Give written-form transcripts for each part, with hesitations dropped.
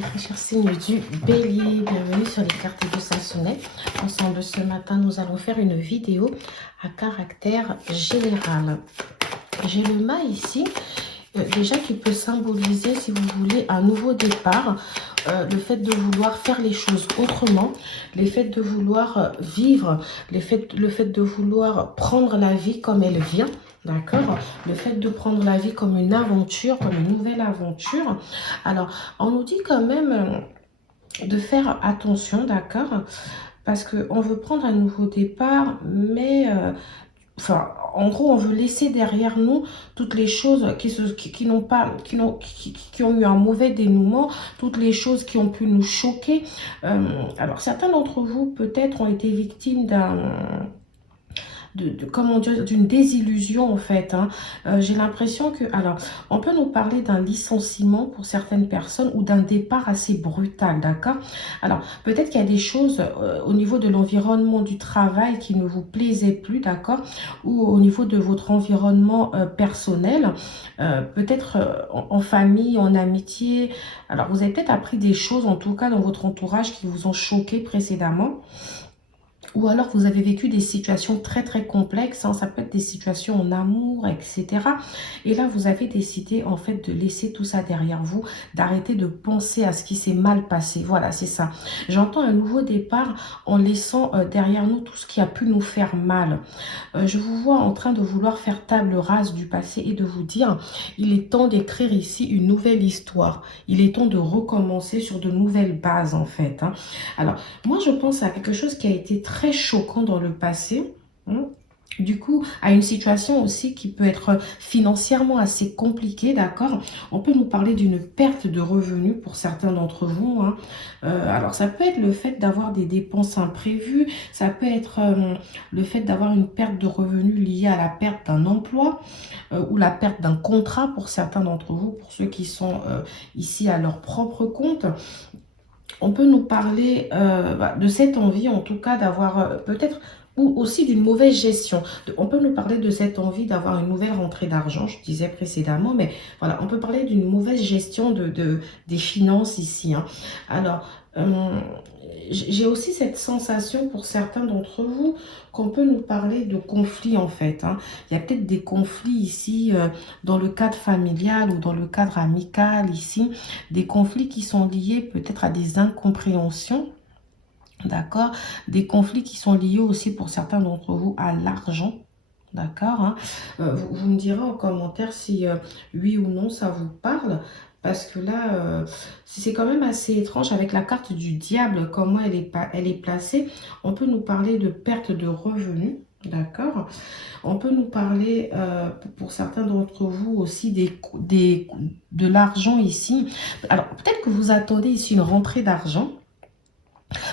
mes très chers signes du bélier, bienvenue sur les cartes de Sansonnet. Ensemble ce matin, nous allons faire une vidéo à caractère général. J'ai le mât ici, déjà qui peut symboliser, si vous voulez, un nouveau départ, le fait de vouloir faire les choses autrement, le fait de vouloir vivre, le fait de vouloir prendre la vie comme elle vient. D'accord? Le fait de prendre la vie comme une aventure, comme une nouvelle aventure. Alors, on nous dit quand même de faire attention, d'accord? Parce qu'on veut prendre un nouveau départ, mais... enfin, en gros, on veut laisser derrière nous toutes les choses qui ont eu un mauvais dénouement, toutes les choses qui ont pu nous choquer. Alors, certains d'entre vous, peut-être, ont été victimes comment dire, d'une désillusion en fait. J'ai l'impression que, alors, on peut nous parler d'un licenciement pour certaines personnes ou d'un départ assez brutal, d'accord? Alors, peut-être qu'il y a des choses au niveau de l'environnement du travail qui ne vous plaisaient plus, d'accord? Ou au niveau de votre environnement personnel, peut-être en famille, en amitié. Alors, vous avez peut-être appris des choses, en tout cas dans votre entourage, qui vous ont choqué précédemment. Ou alors vous avez vécu des situations très très complexes, ça peut être des situations en amour, etc. Et là vous avez décidé en fait de laisser tout ça derrière vous, d'arrêter de penser à ce qui s'est mal passé. Voilà, c'est ça. J'entends un nouveau départ en laissant derrière nous tout ce qui a pu nous faire mal. Je vous vois en train de vouloir faire table rase du passé et de vous dire, il est temps d'écrire ici une nouvelle histoire. Il est temps de recommencer sur de nouvelles bases en fait. Alors, moi je pense à quelque chose qui a été très choquant dans le passé. Du coup, à une situation aussi qui peut être financièrement assez compliquée, d'accord? On peut nous parler d'une perte de revenus pour certains d'entre vous. Alors, ça peut être le fait d'avoir des dépenses imprévues, ça peut être le fait d'avoir une perte de revenus liée à la perte d'un emploi ou la perte d'un contrat pour certains d'entre vous, pour ceux qui sont ici à leur propre compte. On peut nous parler de cette envie, en tout cas, d'avoir peut-être, ou aussi d'une mauvaise gestion. On peut nous parler de cette envie d'avoir une nouvelle rentrée d'argent, je disais précédemment, mais voilà, on peut parler d'une mauvaise gestion des finances ici. Alors, j'ai aussi cette sensation pour certains d'entre vous qu'on peut nous parler de conflits en fait. Il y a peut-être des conflits ici dans le cadre familial ou dans le cadre amical ici, des conflits qui sont liés peut-être à des incompréhensions. D'accord? Des conflits qui sont liés aussi pour certains d'entre vous à l'argent. D'accord? Vous me direz en commentaire si oui ou non ça vous parle. Parce que là, c'est quand même assez étrange avec la carte du diable, comment elle est placée. On peut nous parler de perte de revenus. D'accord? On peut nous parler, pour certains d'entre vous aussi, de l'argent ici. Alors, peut-être que vous attendez ici une rentrée d'argent.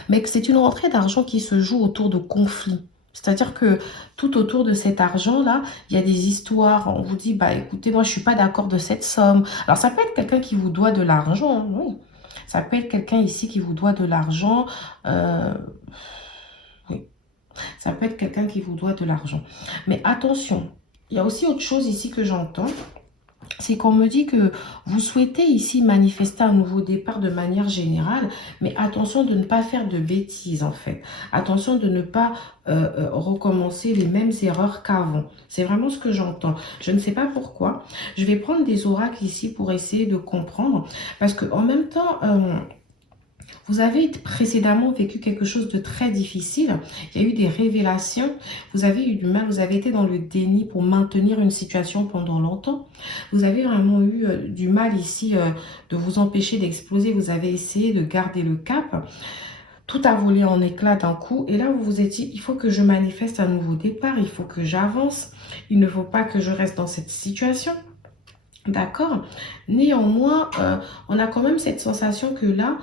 Mais que c'est une rentrée d'argent qui se joue autour de conflits. C'est-à-dire que tout autour de cet argent-là, il y a des histoires. On vous dit, bah écoutez, moi je ne suis pas d'accord de cette somme. Alors ça peut être quelqu'un qui vous doit de l'argent, oui. Ça peut être quelqu'un ici qui vous doit de l'argent. Oui. Ça peut être quelqu'un qui vous doit de l'argent. Mais attention, il y a aussi autre chose ici que j'entends. C'est qu'on me dit que vous souhaitez ici manifester un nouveau départ de manière générale, mais attention de ne pas faire de bêtises en fait. Attention de ne pas recommencer les mêmes erreurs qu'avant. C'est vraiment ce que j'entends. Je ne sais pas pourquoi. Je vais prendre des oracles ici pour essayer de comprendre. Parce qu'en même temps... vous avez précédemment vécu quelque chose de très difficile. Il y a eu des révélations. Vous avez eu du mal. Vous avez été dans le déni pour maintenir une situation pendant longtemps. Vous avez vraiment eu du mal ici de vous empêcher d'exploser. Vous avez essayé de garder le cap. Tout a volé en éclats d'un coup. Et là, vous vous êtes dit, il faut que je manifeste un nouveau départ. Il faut que j'avance. Il ne faut pas que je reste dans cette situation. D'accord? Néanmoins, on a quand même cette sensation que là,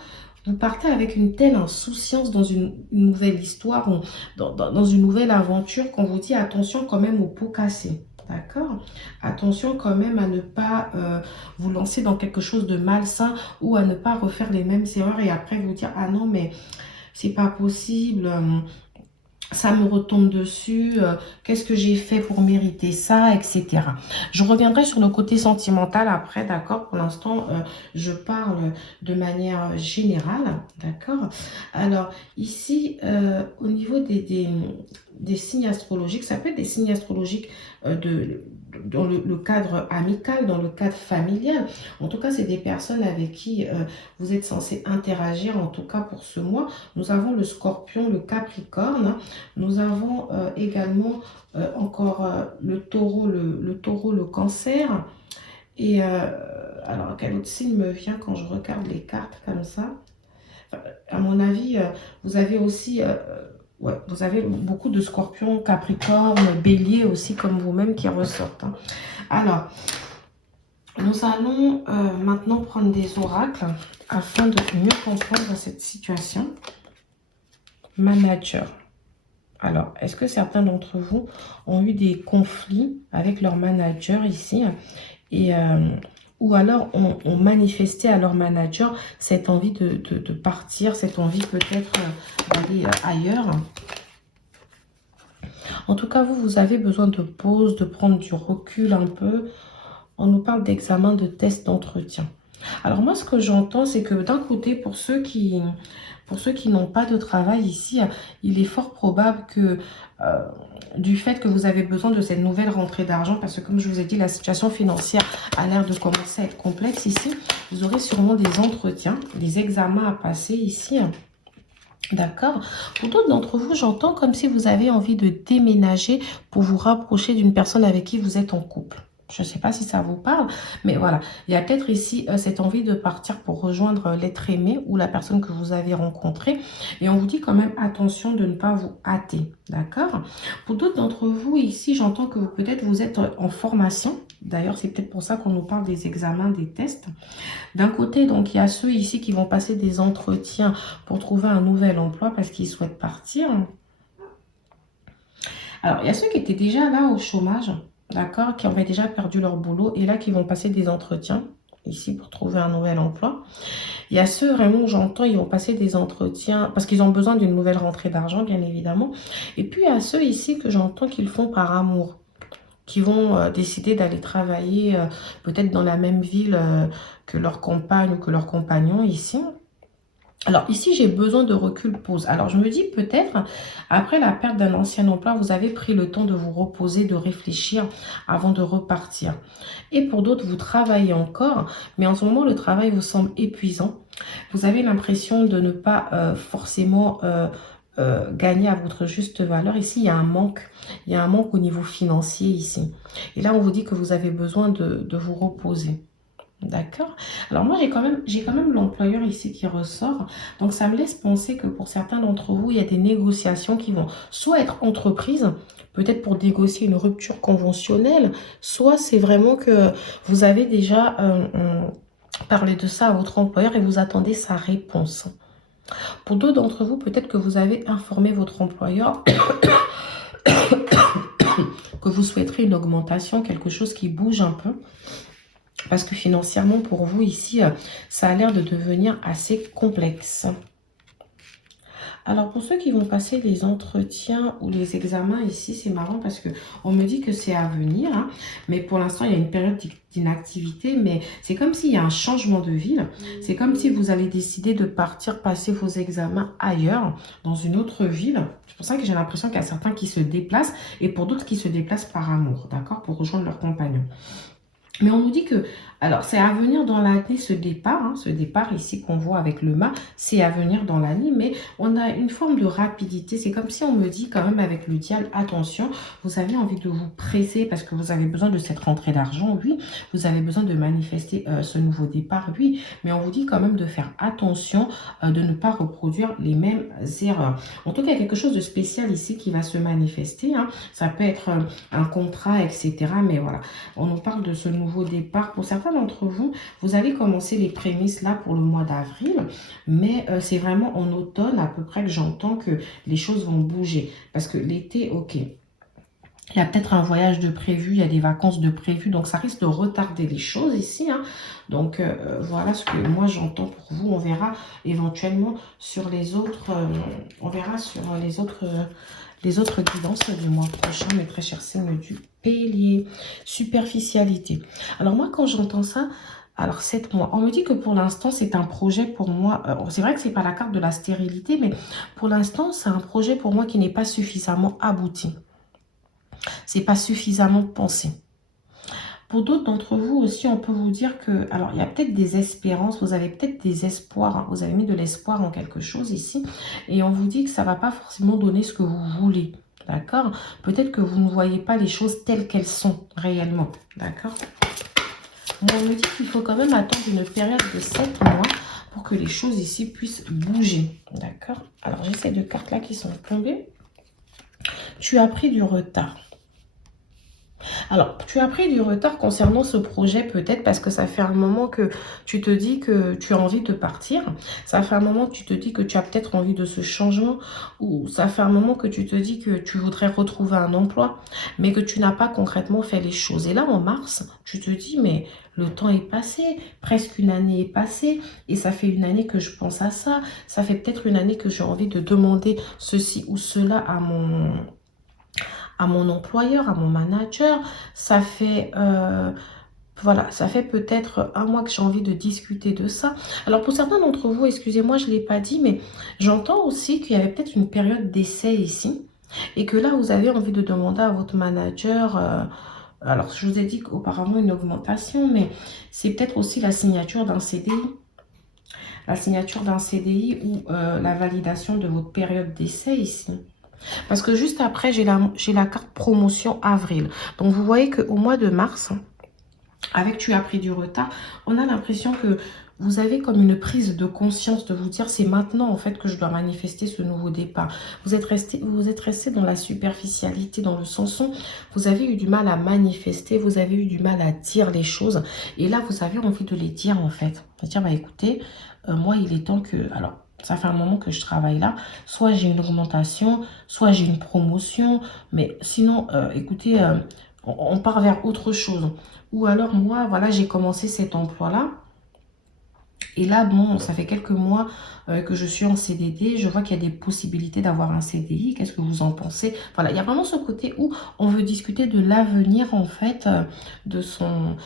vous partez avec une telle insouciance dans une nouvelle histoire, ou dans une nouvelle aventure, qu'on vous dit attention quand même aux pots cassés. D'accord? Attention quand même à ne pas vous lancer dans quelque chose de malsain ou à ne pas refaire les mêmes erreurs et après vous dire ah non mais c'est pas possible. ça me retombe dessus, qu'est-ce que j'ai fait pour mériter ça, etc. Je reviendrai sur le côté sentimental après, d'accord? Pour l'instant, je parle de manière générale, d'accord? Alors, ici, au niveau des signes astrologiques, ça peut être des signes astrologiques dans le cadre amical, dans le cadre familial. En tout cas, c'est des personnes avec qui vous êtes censé interagir, en tout cas pour ce mois. Nous avons le Scorpion, le Capricorne. Nous avons également encore le taureau, le taureau, le cancer. Et alors, quel autre signe me vient quand je regarde les cartes comme ça? À mon avis, vous avez aussi, ouais, vous avez beaucoup de scorpions, capricornes, béliers aussi comme vous-même qui ressortent, hein. Alors, nous allons maintenant prendre des oracles afin de mieux comprendre cette situation. Manager. Alors, est-ce que certains d'entre vous ont eu des conflits avec leur manager ici et, ou alors ont manifesté à leur manager cette envie de partir, cette envie peut-être d'aller ailleurs? En tout cas, vous avez besoin de pause, de prendre du recul un peu. On nous parle d'examen, de test, d'entretien. Alors moi, ce que j'entends, c'est que d'un côté, pour ceux qui n'ont pas de travail ici, il est fort probable que du fait que vous avez besoin de cette nouvelle rentrée d'argent, parce que comme je vous ai dit, la situation financière a l'air de commencer à être complexe ici, vous aurez sûrement des entretiens, des examens à passer ici. D'accord. Pour d'autres d'entre vous, j'entends comme si vous avez envie de déménager pour vous rapprocher d'une personne avec qui vous êtes en couple. Je ne sais pas si ça vous parle, mais voilà. Il y a peut-être ici cette envie de partir pour rejoindre l'être aimé ou la personne que vous avez rencontrée. Et on vous dit quand même attention de ne pas vous hâter. D'accord. Pour d'autres d'entre vous, ici, j'entends que peut-être vous êtes en formation. D'ailleurs, c'est peut-être pour ça qu'on nous parle des examens, des tests. D'un côté, donc, il y a ceux ici qui vont passer des entretiens pour trouver un nouvel emploi parce qu'ils souhaitent partir. Alors, il y a ceux qui étaient déjà là au chômage, d'accord, qui avaient déjà perdu leur boulot et là qui vont passer des entretiens ici pour trouver un nouvel emploi. Il y a ceux vraiment, j'entends, ils vont passer des entretiens parce qu'ils ont besoin d'une nouvelle rentrée d'argent, bien évidemment. Et puis, il y a ceux ici que j'entends qu'ils font par amour, qui vont décider d'aller travailler peut-être dans la même ville que leur compagne ou que leur compagnon ici. Alors ici, j'ai besoin de recul, pause. Alors je me dis peut-être, après la perte d'un ancien emploi, vous avez pris le temps de vous reposer, de réfléchir avant de repartir. Et pour d'autres, vous travaillez encore, mais en ce moment, le travail vous semble épuisant. Vous avez l'impression de ne pas forcément gagner à votre juste valeur. Ici, il y a un manque. Il y a un manque au niveau financier ici. Et là, on vous dit que vous avez besoin de vous reposer. D'accord. Alors moi, j'ai quand même l'employeur ici qui ressort. Donc, ça me laisse penser que pour certains d'entre vous, il y a des négociations qui vont soit être entreprises, peut-être pour négocier une rupture conventionnelle, soit c'est vraiment que vous avez déjà parlé de ça à votre employeur et vous attendez sa réponse. Pour d'autres d'entre vous, peut-être que vous avez informé votre employeur que vous souhaiterez une augmentation, quelque chose qui bouge un peu. Parce que financièrement, pour vous, ici, ça a l'air de devenir assez complexe. Alors, pour ceux qui vont passer les entretiens ou les examens ici, c'est marrant parce qu'on me dit que c'est à venir. Hein, mais pour l'instant, il y a une période d'inactivité. Mais c'est comme s'il y a un changement de ville. C'est comme si vous avez décidé de partir passer vos examens ailleurs, dans une autre ville. C'est pour ça que j'ai l'impression qu'il y a certains qui se déplacent et pour d'autres qui se déplacent par amour, d'accord, pour rejoindre leur compagnon. Mais on nous dit que, alors c'est à venir dans l'année ce départ, hein, ce départ ici qu'on voit avec le mât, c'est à venir dans l'année, mais on a une forme de rapidité. C'est comme si on me dit quand même avec le diable, attention, vous avez envie de vous presser parce que vous avez besoin de cette rentrée d'argent, oui, vous avez besoin de manifester ce nouveau départ, oui, mais on vous dit quand même de faire attention, de ne pas reproduire les mêmes erreurs. En tout cas, il y a quelque chose de spécial ici qui va se manifester, hein. Ça peut être un contrat, etc., mais voilà, on nous parle de ce nouveau départ. Pour certains d'entre vous, vous allez commencer les prémices là pour le mois d'avril, mais c'est vraiment en automne à peu près que j'entends que les choses vont bouger. Parce que l'été, ok, il y a peut-être un voyage de prévu, il y a des vacances de prévu, donc ça risque de retarder les choses ici. Hein. Donc voilà ce que moi j'entends pour vous. On verra éventuellement sur les autres, les autres guidances du mois prochain, mes très chers signes du Bélier. Superficialité. Alors moi, quand j'entends ça, alors 7 mois, on me dit que pour l'instant, c'est un projet pour moi. C'est vrai que c'est pas la carte de la stérilité, mais pour l'instant, c'est un projet pour moi qui n'est pas suffisamment abouti. C'est pas suffisamment pensé. Pour d'autres d'entre vous aussi, on peut vous dire que, alors il y a peut-être des espérances, vous avez peut-être des espoirs, hein, vous avez mis de l'espoir en quelque chose ici, et on vous dit que ça ne va pas forcément donner ce que vous voulez, d'accord? Peut-être que vous ne voyez pas les choses telles qu'elles sont réellement, d'accord? Mais on me dit qu'il faut quand même attendre une période de 7 mois pour que les choses ici puissent bouger, d'accord? Alors j'ai ces deux cartes là qui sont tombées. Tu as pris du retard. Alors, tu as pris du retard concernant ce projet peut-être parce que ça fait un moment que tu te dis que tu as envie de partir. Ça fait un moment que tu te dis que tu as peut-être envie de ce changement ou ça fait un moment que tu te dis que tu voudrais retrouver un emploi mais que tu n'as pas concrètement fait les choses. Et là, en mars, tu te dis mais le temps est passé, presque une année est passée et ça fait une année que je pense à ça. Ça fait peut-être une année que j'ai envie de demander ceci ou cela à mon employeur, à mon manager. Ça fait, voilà, ça fait peut-être un mois que j'ai envie de discuter de ça. Alors pour certains d'entre vous, excusez-moi, je ne l'ai pas dit, mais j'entends aussi qu'il y avait peut-être une période d'essai ici. Et que là, vous avez envie de demander à votre manager... alors, je vous ai dit qu'auparavant, une augmentation, mais c'est peut-être aussi la signature d'un CDI. La signature d'un CDI ou la validation de votre période d'essai ici. Parce que juste après, j'ai la carte promotion avril. Donc, vous voyez qu'au mois de mars, avec tu as pris du retard, on a l'impression que vous avez comme une prise de conscience de vous dire c'est maintenant en fait que je dois manifester ce nouveau départ. Vous êtes resté dans la superficialité, dans le sens où vous avez eu du mal à manifester, vous avez eu du mal à dire les choses. Et là, vous avez envie de les dire en fait. Dire, bah écoutez, moi il est temps que... Alors, ça fait un moment que je travaille là. Soit j'ai une augmentation, soit j'ai une promotion. Mais sinon, écoutez, on part vers autre chose. Ou alors, moi, voilà, j'ai commencé cet emploi-là. Et là, bon, ça fait quelques mois que je suis en CDD. Je vois qu'il y a des possibilités d'avoir un CDI. Qu'est-ce que vous en pensez? Voilà, il y a vraiment ce côté où on veut discuter de l'avenir, en fait, de son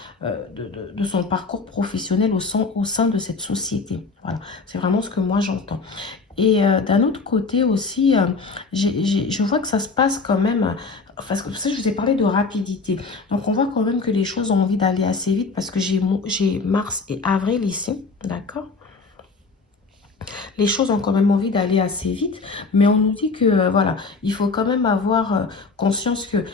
parcours professionnel au sein de cette société. Voilà, c'est vraiment ce que moi j'entends. Et d'un autre côté aussi, je vois que ça se passe quand même, parce que ça, je vous ai parlé de rapidité. Donc, on voit quand même que les choses ont envie d'aller assez vite parce que j'ai mars et avril ici, d'accord? Les choses ont quand même envie d'aller assez vite, mais on nous dit que, voilà, il faut quand même avoir conscience que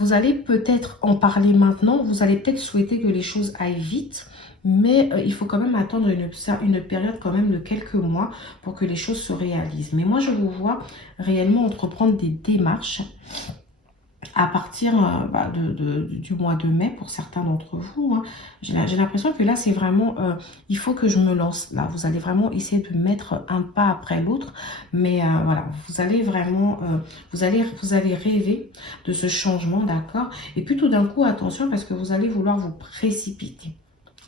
vous allez peut-être en parler maintenant, vous allez peut-être souhaiter que les choses aillent vite, mais il faut quand même attendre une période quand même de quelques mois pour que les choses se réalisent. Mais moi, je vous vois réellement entreprendre des démarches à partir du mois de mai pour certains d'entre vous. Hein. J'ai l'impression que là, c'est vraiment, il faut que je me lance. Là, vous allez vraiment essayer de mettre un pas après l'autre. Mais voilà, vous allez vraiment, vous allez rêver de ce changement, d'accord? Et puis tout d'un coup, attention, parce que vous allez vouloir vous précipiter.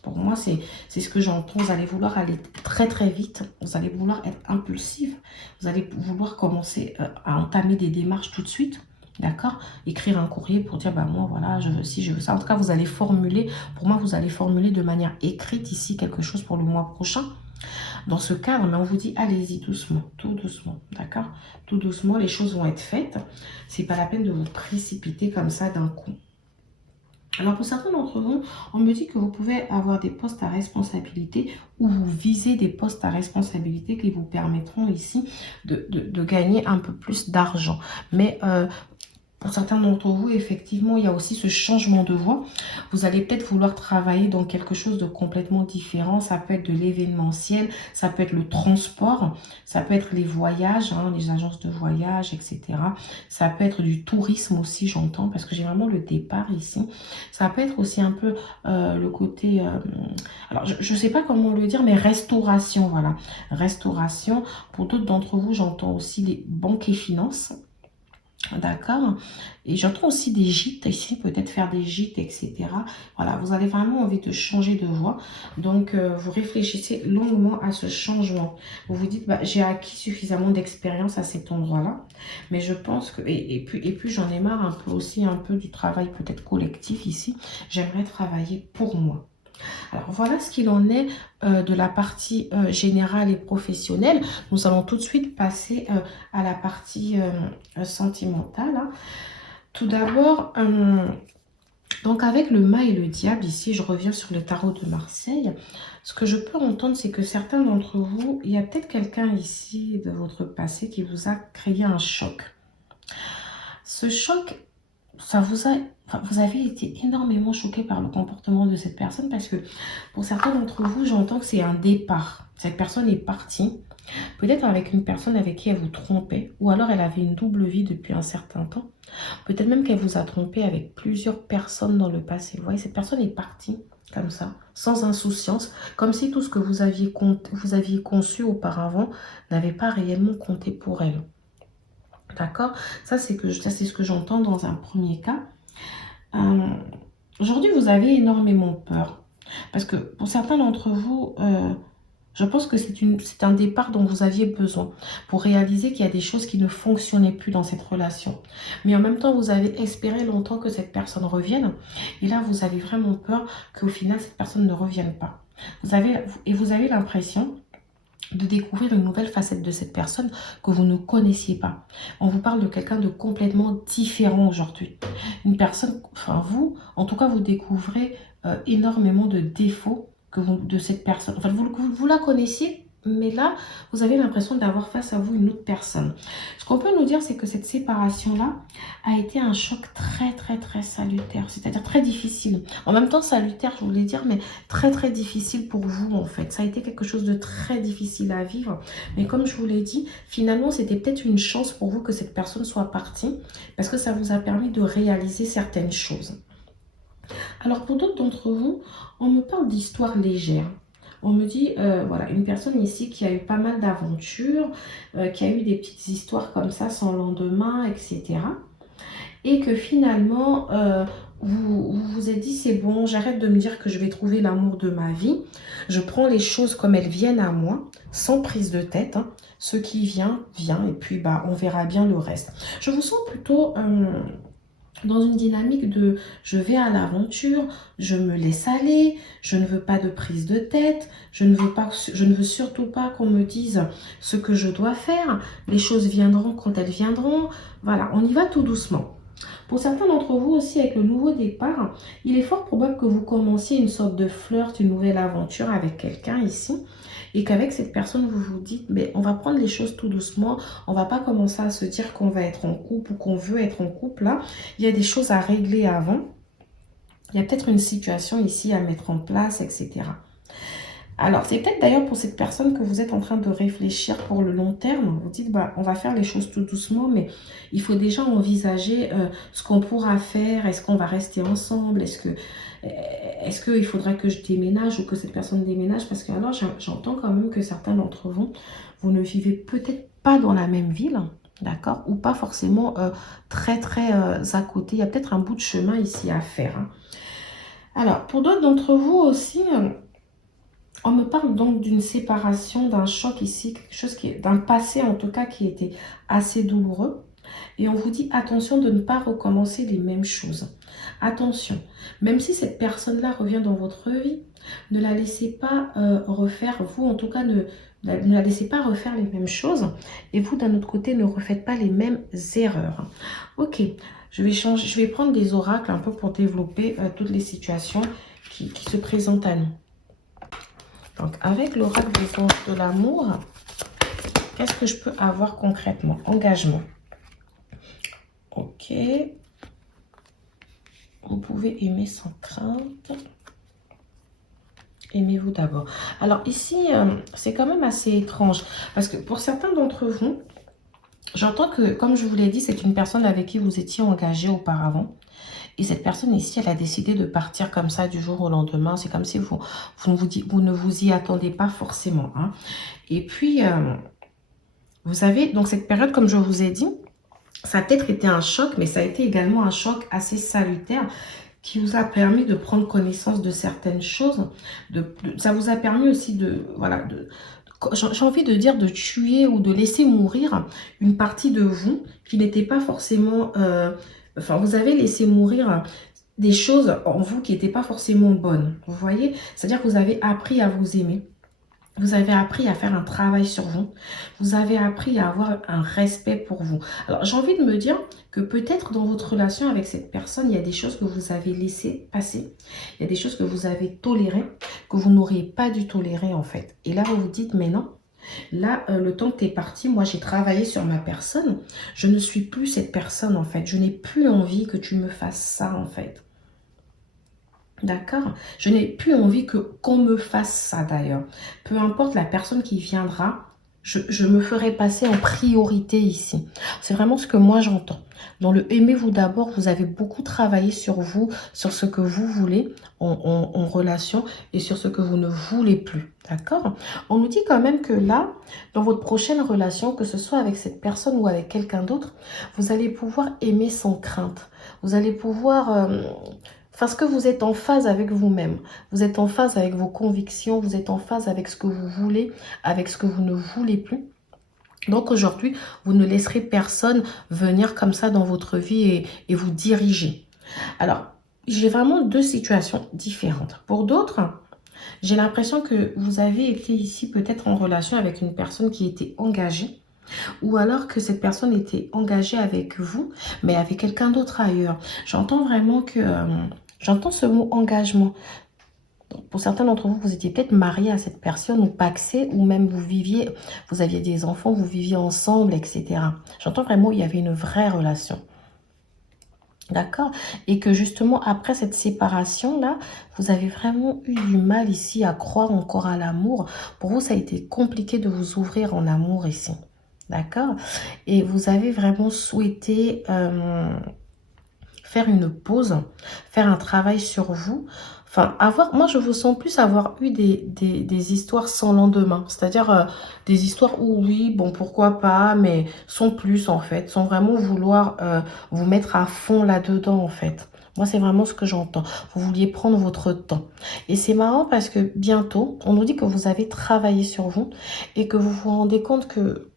Pour moi, c'est ce que j'entends. Vous allez vouloir aller très très vite. Vous allez vouloir être impulsif. Vous allez vouloir commencer à entamer des démarches tout de suite. D'accord? Écrire un courrier pour dire, bah moi, voilà, je veux ci, je veux ça. En tout cas, vous allez formuler, pour moi, vous allez formuler de manière écrite ici quelque chose pour le mois prochain. Dans ce cadre, mais on vous dit, allez-y doucement, tout doucement, d'accord? Tout doucement, les choses vont être faites. C'est pas la peine de vous précipiter comme ça d'un coup. Alors pour certains d'entre vous, on me dit que vous pouvez avoir des postes à responsabilité ou vous visez des postes à responsabilité qui vous permettront ici de gagner un peu plus d'argent. Mais pour certains d'entre vous, effectivement, il y a aussi ce changement de voie. Vous allez peut-être vouloir travailler dans quelque chose de complètement différent. Ça peut être de l'événementiel, ça peut être le transport, ça peut être les voyages, hein, les agences de voyage, etc. Ça peut être du tourisme aussi, j'entends, parce que j'ai vraiment le départ ici. Ça peut être aussi un peu le côté... alors, je ne sais pas comment le dire, mais restauration, voilà. Restauration. Pour d'autres d'entre vous, j'entends aussi les banques et finances. D'accord. Et j'entends aussi des gîtes ici, peut-être faire des gîtes, etc. Voilà, vous avez vraiment envie de changer de voie. Donc, vous réfléchissez longuement à ce changement. Vous vous dites, bah, j'ai acquis suffisamment d'expérience à cet endroit-là. Mais je pense que... Et puis j'en ai marre un peu aussi, un peu du travail peut-être collectif ici. J'aimerais travailler pour moi. Alors voilà ce qu'il en est de la partie générale et professionnelle. Nous allons tout de suite passer à la partie sentimentale, hein. Tout d'abord, donc avec le mât et le diable, ici je reviens sur le tarot de Marseille. Ce que je peux entendre, c'est que certains d'entre vous, il y a peut-être quelqu'un ici de votre passé qui vous a créé un choc. Ce choc, ça vous a, enfin, vous avez été énormément choqué par le comportement de cette personne parce que pour certains d'entre vous, j'entends que c'est un départ. Cette personne est partie, peut-être avec une personne avec qui elle vous trompait, ou alors elle avait une double vie depuis un certain temps. Peut-être même qu'elle vous a trompé avec plusieurs personnes dans le passé. Vous voyez, cette personne est partie comme ça, sans insouciance, comme si tout ce que vous aviez conçu auparavant n'avait pas réellement compté pour elle. D'accord? Ça, c'est ce que j'entends dans un premier cas. Euh, Aujourd'hui, vous avez énormément peur. Parce que pour certains d'entre vous, je pense que c'est un départ dont vous aviez besoin pour réaliser qu'il y a des choses qui ne fonctionnaient plus dans cette relation. Mais en même temps, vous avez espéré longtemps que cette personne revienne. Et là, vous avez vraiment peur qu'au final, cette personne ne revienne pas. Vous avez l'impression de découvrir une nouvelle facette de cette personne que vous ne connaissiez pas. On vous parle de quelqu'un de complètement différent aujourd'hui. Une personne, enfin vous, en tout cas, vous découvrez énormément de défauts de cette personne. Enfin, vous la connaissiez, mais là, vous avez l'impression d'avoir face à vous une autre personne. Ce qu'on peut nous dire, c'est que cette séparation-là a été un choc très, très, très salutaire. C'est-à-dire très difficile. En même temps, salutaire, je voulais dire, mais très, très difficile pour vous, en fait. Ça a été quelque chose de très difficile à vivre. Mais comme je vous l'ai dit, finalement, c'était peut-être une chance pour vous que cette personne soit partie parce que ça vous a permis de réaliser certaines choses. Alors pour d'autres d'entre vous, on me parle d'histoires légères. On me dit, voilà, une personne ici qui a eu pas mal d'aventures, qui a eu des petites histoires comme ça sans lendemain, etc. Et que finalement, vous vous êtes dit, c'est bon, j'arrête de me dire que je vais trouver l'amour de ma vie. Je prends les choses comme elles viennent à moi, sans prise de tête, hein. Ce qui vient, vient, et puis bah, on verra bien le reste. Je vous sens plutôt dans une dynamique de je vais à l'aventure, je me laisse aller, je ne veux pas de prise de tête, je ne veux surtout pas qu'on me dise ce que je dois faire, les choses viendront quand elles viendront. Voilà, on y va tout doucement. Pour certains d'entre vous aussi, avec le nouveau départ, il est fort probable que vous commenciez une sorte de flirt, une nouvelle aventure avec quelqu'un ici. Et qu'avec cette personne, vous vous dites, mais on va prendre les choses tout doucement. On va pas commencer à se dire qu'on va être en couple ou qu'on veut être en couple. Là, il y a des choses à régler avant. Il y a peut-être une situation ici à mettre en place, etc. Alors, c'est peut-être d'ailleurs pour cette personne que vous êtes en train de réfléchir pour le long terme. Vous dites, bah, on va faire les choses tout doucement, mais il faut déjà envisager ce qu'on pourra faire. Est-ce qu'on va rester ensemble? Est-ce qu'il faudra que je déménage ou que cette personne déménage? Parce que alors, j'entends quand même que certains d'entre vous, vous ne vivez peut-être pas dans la même ville, d'accord? Ou pas forcément très, très à côté. Il y a peut-être un bout de chemin ici à faire, hein. Alors, pour d'autres d'entre vous aussi... on me parle donc d'une séparation, d'un choc ici, quelque chose d'un passé en tout cas qui était assez douloureux. Et on vous dit attention de ne pas recommencer les mêmes choses. Attention, même si cette personne-là revient dans votre vie, ne la laissez pas refaire, vous en tout cas ne la laissez pas refaire les mêmes choses. Et vous d'un autre côté ne refaites pas les mêmes erreurs. Ok, je vais prendre des oracles un peu pour développer toutes les situations qui se présentent à nous. Donc, avec l'oracle des anges de l'amour, qu'est-ce que je peux avoir concrètement? Engagement. Ok. Vous pouvez aimer sans crainte. Aimez-vous d'abord. Alors ici, c'est quand même assez étrange. Parce que pour certains d'entre vous, j'entends que, comme je vous l'ai dit, c'est une personne avec qui vous étiez engagé auparavant. Et cette personne ici, elle a décidé de partir comme ça du jour au lendemain. C'est comme si vous ne vous y attendez pas forcément, hein. Et puis, vous avez donc cette période, comme je vous ai dit, Ça a peut-être été un choc, mais ça a été également un choc assez salutaire qui vous a permis de prendre connaissance de certaines choses. Ça vous a permis aussi de, voilà, j'ai envie de dire de tuer ou de laisser mourir une partie de vous qui n'était pas forcément... enfin, vous avez laissé mourir des choses en vous qui n'étaient pas forcément bonnes. Vous voyez? C'est-à-dire que vous avez appris à vous aimer. Vous avez appris à faire un travail sur vous. Vous avez appris à avoir un respect pour vous. Alors, j'ai envie de me dire que peut-être dans votre relation avec cette personne, il y a des choses que vous avez laissées passer. Il y a des choses que vous avez tolérées, que vous n'auriez pas dû tolérer en fait. Et là, vous vous dites, mais non, là, le temps que tu es parti, moi, j'ai travaillé sur ma personne. Je ne suis plus cette personne en fait. Je n'ai plus envie que tu me fasses ça en fait. D'accord? Je n'ai plus envie qu'on me fasse ça d'ailleurs. Peu importe la personne qui viendra, je me ferai passer en priorité ici. C'est vraiment ce que moi j'entends. Dans le aimez-vous d'abord, vous avez beaucoup travaillé sur vous, sur ce que vous voulez en relation et sur ce que vous ne voulez plus. D'accord? On nous dit quand même que là, dans votre prochaine relation, que ce soit avec cette personne ou avec quelqu'un d'autre, vous allez pouvoir aimer sans crainte. Vous allez pouvoir... parce que vous êtes en phase avec vous-même. Vous êtes en phase avec vos convictions. Vous êtes en phase avec ce que vous voulez, avec ce que vous ne voulez plus. Donc aujourd'hui, vous ne laisserez personne venir comme ça dans votre vie et vous diriger. Alors, j'ai vraiment deux situations différentes. Pour d'autres, j'ai l'impression que vous avez été ici peut-être en relation avec une personne qui était engagée. Ou alors que cette personne était engagée avec vous, mais avec quelqu'un d'autre ailleurs. J'entends vraiment que... j'entends ce mot engagement. Pour certains d'entre vous, vous étiez peut-être marié à cette personne ou paxé, ou même vous viviez, vous aviez des enfants, vous viviez ensemble, etc. J'entends vraiment qu'il y avait une vraie relation. D'accord? Et que justement, après cette séparation-là, vous avez vraiment eu du mal ici à croire encore à l'amour. Pour vous, ça a été compliqué de vous ouvrir en amour ici. D'accord? Et vous avez vraiment souhaité faire une pause, faire un travail sur vous. Enfin, moi, je vous sens plus avoir eu des histoires sans lendemain. C'est-à-dire des histoires où, oui, bon, pourquoi pas, mais sans plus, en fait. Sans vraiment vouloir vous mettre à fond là-dedans, en fait. Moi, c'est vraiment ce que j'entends. Vous vouliez prendre votre temps. Et c'est marrant parce que bientôt, on nous dit que vous avez travaillé sur vous et que vous vous rendez compte que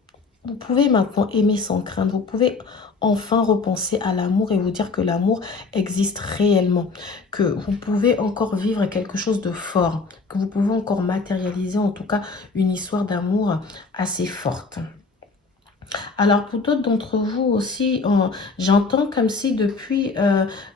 vous pouvez maintenant aimer sans crainte. Vous pouvez enfin repenser à l'amour et vous dire que l'amour existe réellement. Que vous pouvez encore vivre quelque chose de fort. Que vous pouvez encore matérialiser en tout cas une histoire d'amour assez forte. Alors pour d'autres d'entre vous aussi, j'entends comme si depuis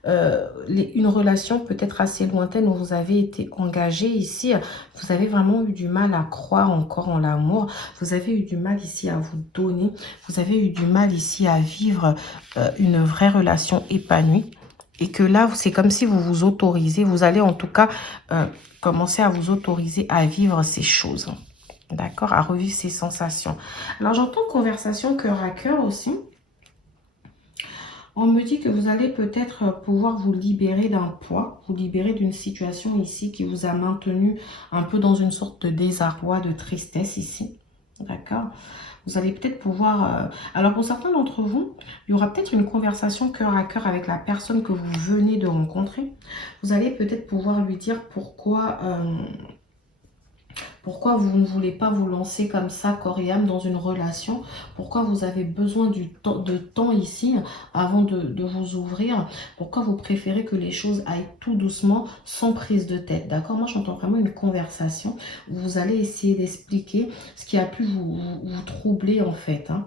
une relation peut-être assez lointaine où vous avez été engagé ici, vous avez vraiment eu du mal à croire encore en l'amour. Vous avez eu du mal ici à vous donner. Vous avez eu du mal ici à vivre une vraie relation épanouie. Et que là, c'est comme si vous vous autorisez, vous allez en tout cas commencer à vous autoriser à vivre ces choses. D'accord, à revivre ces sensations. Alors, j'entends conversation cœur à cœur aussi. On me dit que vous allez peut-être pouvoir vous libérer d'un poids, vous libérer d'une situation ici qui vous a maintenu un peu dans une sorte de désarroi, de tristesse ici. D'accord? Vous allez peut-être pouvoir... Alors, pour certains d'entre vous, il y aura peut-être une conversation cœur à cœur avec la personne que vous venez de rencontrer. Vous allez peut-être pouvoir lui dire pourquoi... Pourquoi vous ne voulez pas vous lancer comme ça, corps et âme, dans une relation? Pourquoi vous avez besoin de temps ici avant de vous ouvrir? Pourquoi vous préférez que les choses aillent tout doucement, sans prise de tête? D'accord? Moi, j'entends vraiment une conversation où vous allez essayer d'expliquer ce qui a pu vous troubler en fait. Hein.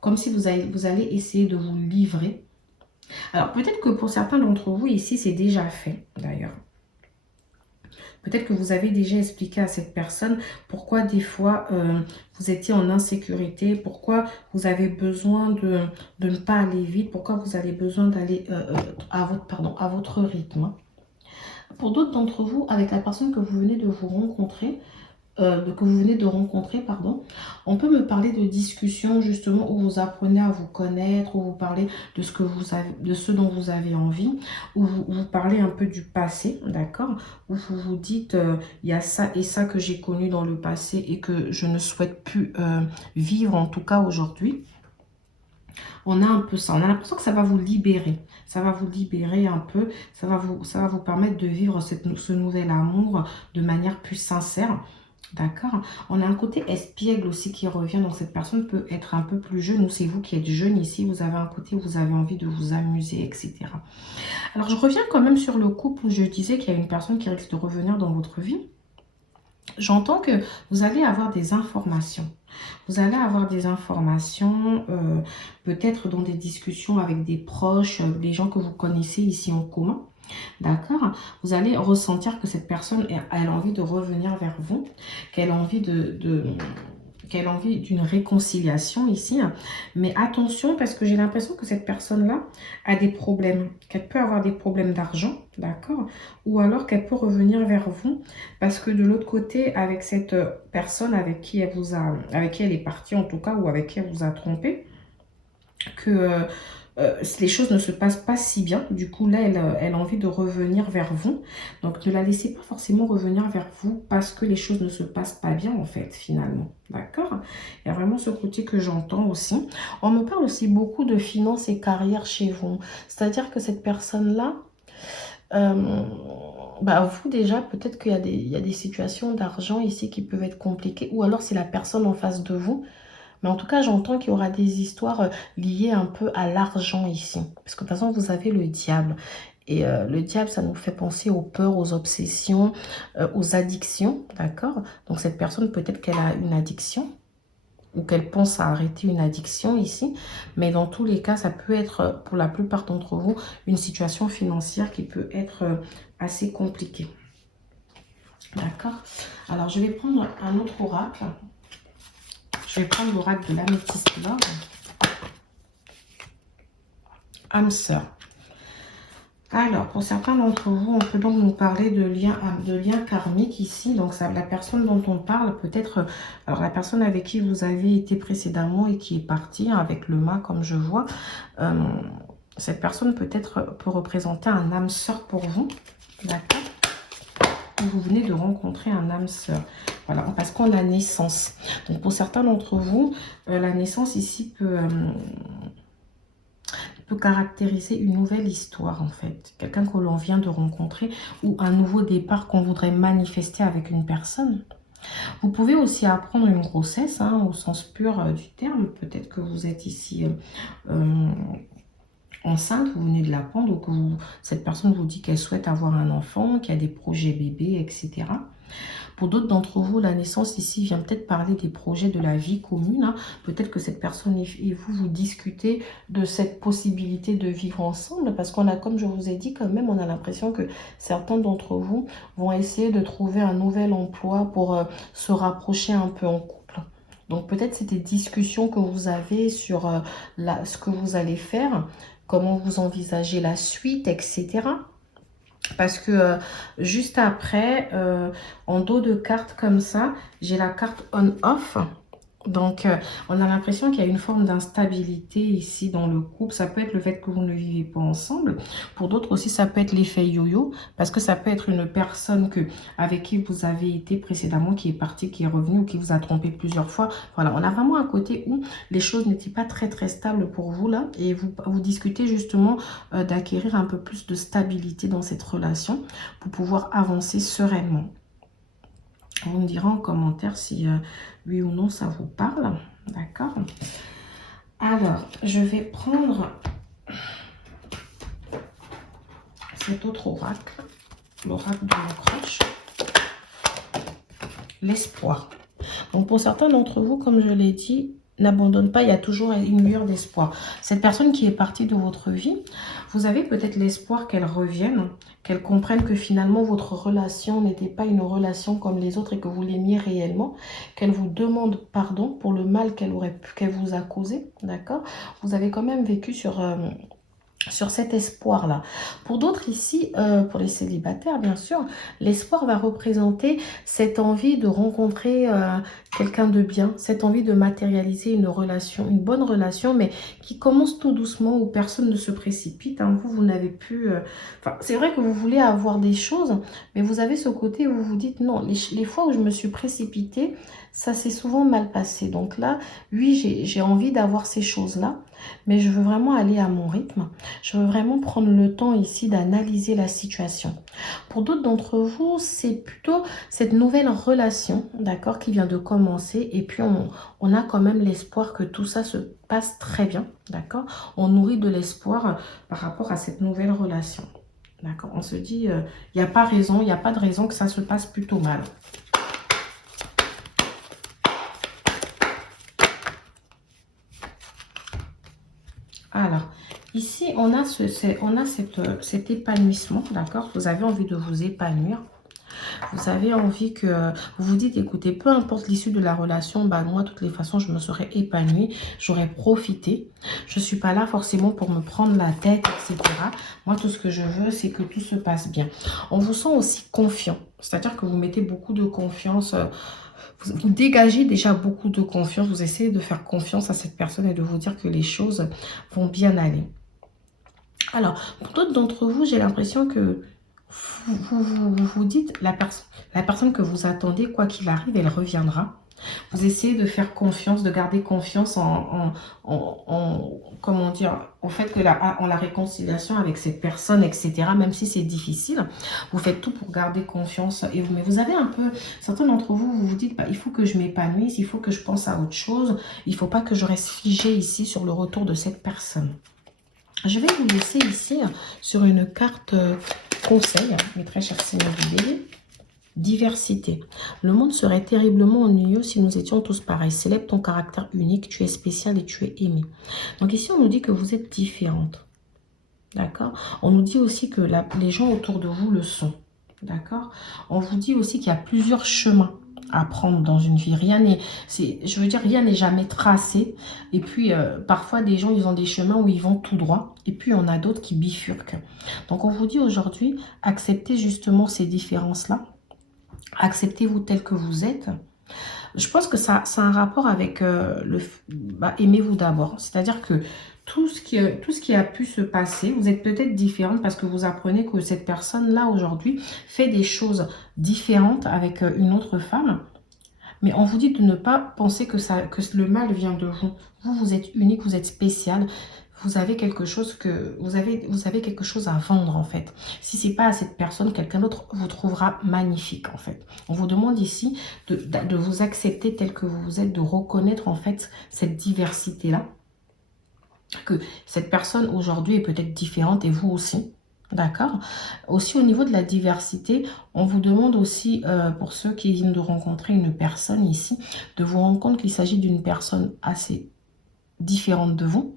Comme si vous allez essayer de vous livrer. Alors, peut-être que pour certains d'entre vous ici, c'est déjà fait d'ailleurs. Peut-être que vous avez déjà expliqué à cette personne pourquoi des fois vous étiez en insécurité, pourquoi vous avez besoin de ne pas aller vite, pourquoi vous avez besoin d'aller à votre rythme. Pour d'autres d'entre vous, avec la personne que vous venez de vous rencontrer, pardon, on peut me parler de discussions justement où vous apprenez à vous connaître, où vous parlez de ce dont vous avez envie, où vous parlez un peu du passé, d'accord, où vous vous dites il y a ça et ça que j'ai connu dans le passé et que je ne souhaite plus vivre en tout cas aujourd'hui. On a un peu ça. On a l'impression que ça va vous libérer. Ça va vous libérer un peu. Ça va vous permettre de vivre ce nouvel amour de manière plus sincère. D'accord. On a un côté espiègle aussi qui revient. Donc, cette personne peut être un peu plus jeune. Ou c'est vous qui êtes jeune ici. Vous avez un côté où vous avez envie de vous amuser, etc. Alors, je reviens quand même sur le couple où je disais qu'il y a une personne qui risque de revenir dans votre vie. J'entends que vous allez avoir des informations. Vous allez avoir des informations, peut-être dans des discussions avec des proches, des gens que vous connaissez ici en commun. D'accord? Vous allez ressentir que cette personne, elle a envie de revenir vers vous, qu'elle a envie qu'elle a envie d'une réconciliation ici. Mais attention, parce que j'ai l'impression que cette personne-là a des problèmes, qu'elle peut avoir des problèmes d'argent, d'accord? Ou alors qu'elle peut revenir vers vous, parce que de l'autre côté, avec cette personne avec qui elle est partie en tout cas, ou avec qui elle vous a trompé, que les choses ne se passent pas si bien. Du coup, là, elle a envie de revenir vers vous. Donc, ne la laissez pas forcément revenir vers vous parce que les choses ne se passent pas bien, en fait, finalement. D'accord? Il y a vraiment ce côté que j'entends aussi. On me parle aussi beaucoup de finances et carrière chez vous. C'est-à-dire que cette personne-là, vous déjà, peut-être qu'il y a des situations d'argent ici qui peuvent être compliquées. Ou alors, c'est la personne en face de vous. Mais en tout cas, j'entends qu'il y aura des histoires liées un peu à l'argent ici. Parce que de toute façon, vous avez le diable. Et le diable, ça nous fait penser aux peurs, aux obsessions, aux addictions. D'accord? Donc cette personne, peut-être qu'elle a une addiction ou qu'elle pense à arrêter une addiction ici. Mais dans tous les cas, ça peut être, pour la plupart d'entre vous, une situation financière qui peut être assez compliquée. D'accord? Alors, je vais prendre un autre oracle. Je vais prendre l'oracle de l'améthyste Love. Âme sœur. Alors, pour certains d'entre vous, on peut donc nous parler de liens karmiques ici. Donc, ça, la personne dont on parle, peut-être, alors la personne avec qui vous avez été précédemment et qui est partie, avec le mât, comme je vois, cette personne peut-être peut représenter un âme sœur pour vous. D'accord? Vous venez de rencontrer un âme sœur. Voilà, parce qu'on a naissance. Donc, pour certains d'entre vous, la naissance ici peut caractériser une nouvelle histoire, en fait. Quelqu'un que l'on vient de rencontrer ou un nouveau départ qu'on voudrait manifester avec une personne. Vous pouvez aussi apprendre une grossesse, au sens pur du terme. Peut-être que vous êtes ici enceinte, vous venez de l'apprendre, ou que cette personne vous dit qu'elle souhaite avoir un enfant, qu'il y a des projets bébés, etc. Pour d'autres d'entre vous, la naissance ici vient peut-être parler des projets de la vie commune. Peut-être que cette personne et vous discutez de cette possibilité de vivre ensemble. Parce qu'on a, comme je vous ai dit, quand même, on a l'impression que certains d'entre vous vont essayer de trouver un nouvel emploi pour se rapprocher un peu en couple. Donc peut-être c'est des discussions que vous avez sur ce que vous allez faire, comment vous envisagez la suite, etc. Parce que juste après, en dos de carte comme ça, j'ai la carte on-off. Donc, on a l'impression qu'il y a une forme d'instabilité ici dans le couple. Ça peut être le fait que vous ne vivez pas ensemble. Pour d'autres aussi, ça peut être l'effet yo-yo. Parce que ça peut être une personne avec qui vous avez été précédemment, qui est partie, qui est revenue ou qui vous a trompé plusieurs fois. Voilà, on a vraiment un côté où les choses n'étaient pas très très stables pour vous là. Et vous discutez justement d'acquérir un peu plus de stabilité dans cette relation pour pouvoir avancer sereinement. Vous me direz en commentaire si oui ou non ça vous parle. D'accord? Alors, je vais prendre cet autre oracle. L'oracle de l'accroche. L'espoir. Donc, pour certains d'entre vous, comme je l'ai dit, n'abandonne pas, il y a toujours une lueur d'espoir. Cette personne qui est partie de votre vie, vous avez peut-être l'espoir qu'elle revienne, qu'elle comprenne que finalement votre relation n'était pas une relation comme les autres et que vous l'aimiez réellement, qu'elle vous demande pardon pour le mal qu'elle vous a causé, d'accord? Vous avez quand même vécu sur cet espoir-là. Pour d'autres ici, pour les célibataires, bien sûr, l'espoir va représenter cette envie de rencontrer quelqu'un de bien, cette envie de matérialiser une relation, une bonne relation, mais qui commence tout doucement, où personne ne se précipite. Vous n'avez plus... c'est vrai que vous voulez avoir des choses, mais vous avez ce côté où vous vous dites, non, les fois où je me suis précipitée, ça s'est souvent mal passé. Donc là, oui, j'ai envie d'avoir ces choses-là. mais je veux vraiment aller à mon rythme. Je veux vraiment prendre le temps ici d'analyser la situation. Pour d'autres d'entre vous, c'est plutôt cette nouvelle relation, d'accord, qui vient de commencer. Et puis, on a quand même l'espoir que tout ça se passe très bien, d'accord. On nourrit de l'espoir par rapport à cette nouvelle relation, d'accord. On se dit, il n'y a pas raison, il n'y a pas de raison que ça se passe plutôt mal. Alors, ici, on a, cet épanouissement, d'accord? Vous avez envie de vous épanouir. Vous avez envie que... Vous vous dites, écoutez, peu importe l'issue de la relation, bah, moi, de toutes les façons, je me serais épanouie. J'aurais profité. Je ne suis pas là forcément pour me prendre la tête, etc. Moi, tout ce que je veux, c'est que tout se passe bien. On vous sent aussi confiant. C'est-à-dire que vous mettez beaucoup de confiance... Vous dégagez déjà beaucoup de confiance. Vous essayez de faire confiance à cette personne et de vous dire que les choses vont bien aller. Alors, pour d'autres d'entre vous, j'ai l'impression que vous dites, la personne que vous attendez, quoi qu'il arrive, elle reviendra. Vous essayez de faire confiance, de garder confiance comment dire, au fait que en la réconciliation avec cette personne, etc. Même si c'est difficile, vous faites tout pour garder confiance. Mais vous avez un peu, certains d'entre vous, vous vous dites, bah, il faut que je m'épanouisse, il faut que je pense à autre chose. Il ne faut pas que je reste figée ici sur le retour de cette personne. Je vais vous laisser ici sur une carte conseil, mes très chers seigneurs du bélier. Diversité. Le monde serait terriblement ennuyeux si nous étions tous pareils. Célèbre ton caractère unique, tu es spécial et tu es aimé. Donc ici, on nous dit que vous êtes différente. D'accord? On nous dit aussi que les gens autour de vous le sont. D'accord? On vous dit aussi qu'il y a plusieurs chemins à prendre dans une vie. Rien n'est jamais tracé. Et puis, parfois, des gens, ils ont des chemins où ils vont tout droit. Et puis, on a d'autres qui bifurquent. Donc, on vous dit aujourd'hui, acceptez justement ces différences-là. Acceptez-vous tel que vous êtes. Je pense que ça a un rapport avec aimez-vous d'abord. C'est-à-dire que tout ce qui a pu se passer, vous êtes peut-être différente parce que vous apprenez que cette personne-là aujourd'hui fait des choses différentes avec une autre femme. Mais on vous dit de ne pas penser que le mal vient de vous. Vous êtes unique, vous êtes spécial. Vous avez quelque chose vous avez quelque chose à vendre en fait. Si c'est pas à cette personne, quelqu'un d'autre vous trouvera magnifique en fait. On vous demande ici de vous accepter tel que vous êtes, de reconnaître en fait cette diversité là. Que cette personne aujourd'hui est peut-être différente et vous aussi. D'accord. Aussi au niveau de la diversité, on vous demande aussi, pour ceux qui viennent de rencontrer une personne ici, de vous rendre compte qu'il s'agit d'une personne assez différente de vous.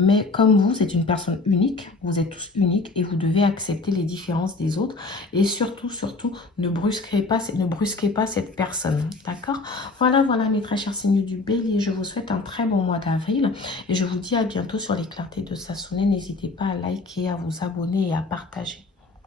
Mais comme vous êtes une personne unique, vous êtes tous uniques et vous devez accepter les différences des autres. Et surtout, ne brusquez pas cette personne. D'accord? Voilà, mes très chers signes du bélier. Je vous souhaite un très bon mois d'avril. Et je vous dis à bientôt sur les clartés de Sassonet. N'hésitez pas à liker, à vous abonner et à partager.